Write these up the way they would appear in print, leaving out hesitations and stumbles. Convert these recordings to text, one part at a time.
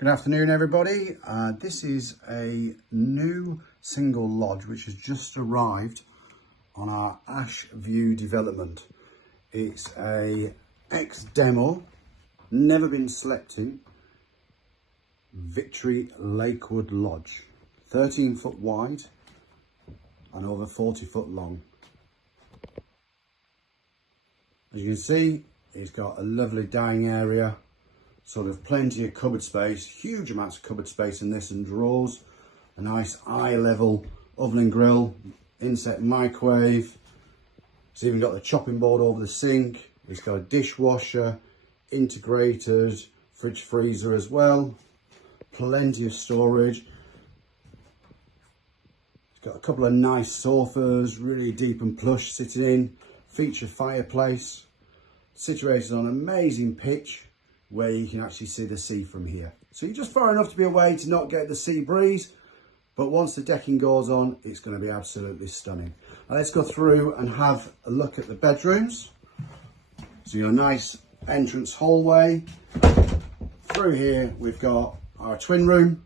Good afternoon, everybody. This is a new single lodge which has just arrived on our Ash View development. It's a ex-demo, never been slept in, Victory Lakewood Lodge. 13 foot wide and over 40 foot long. As you can see, it's got a lovely dining area, sort of plenty of cupboard space, huge amounts of cupboard space in this, and drawers, a nice eye level oven and grill, inset microwave. It's even got the chopping board over the sink. It's got a dishwasher, integrated fridge freezer as well, plenty of storage. It's got a couple of nice sofas, really deep and plush sitting in, feature fireplace, situated on an amazing pitch where you can actually see the sea from here. So you're just far enough to be away to not get the sea breeze, but once the decking goes on, it's going to be absolutely stunning. Now let's go through and have a look at the bedrooms. So your nice entrance hallway. Through here, we've got our twin room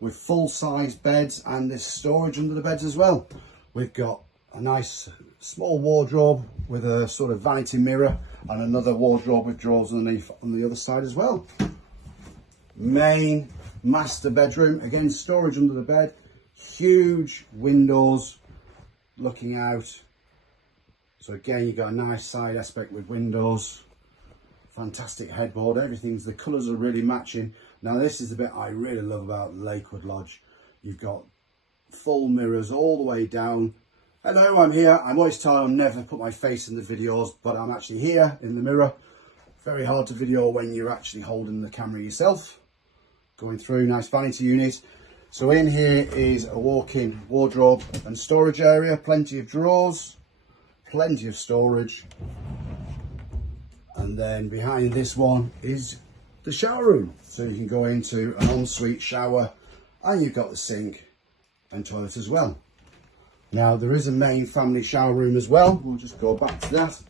with full-size beds and this storage under the beds as well. We've got a nice small wardrobe with a sort of vanity mirror and another wardrobe with drawers underneath on the other side as well. Main master bedroom, again storage under the bed, huge windows looking out. So again, you've got a nice side aspect with windows, fantastic headboard, everything's, the colours are really matching. Now this is the bit I really love about Lakewood Lodge. You've got full mirrors all the way down. Hello, I'm here. I'm always told I'll never put my face in the videos, but I'm actually here in the mirror. Very hard to video when you're actually holding the camera yourself. Going through, nice vanity unit. So in here is a walk-in wardrobe and storage area, plenty of drawers, plenty of storage. And then behind this one is the shower room. So you can go into an ensuite shower, and you've got the sink and toilet as well. Now there is a main family shower room as well. We'll just go back to that.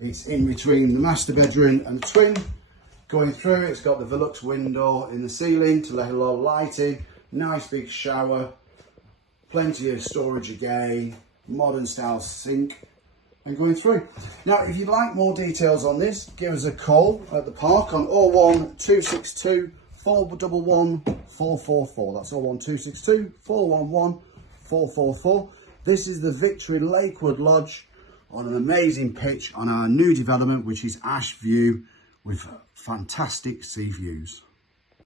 It's in between the master bedroom and the twin. Going through, it's got the Velux window in the ceiling to let a lot of lighting. Nice big shower, plenty of storage again, modern style sink. And going through. Now, if you'd like more details on this, give us a call at the park on 01262 411 444. That's 01262 411 444. This is the Victory Lakewood Lodge on an amazing pitch on our new development, which is Ash View, with fantastic sea views.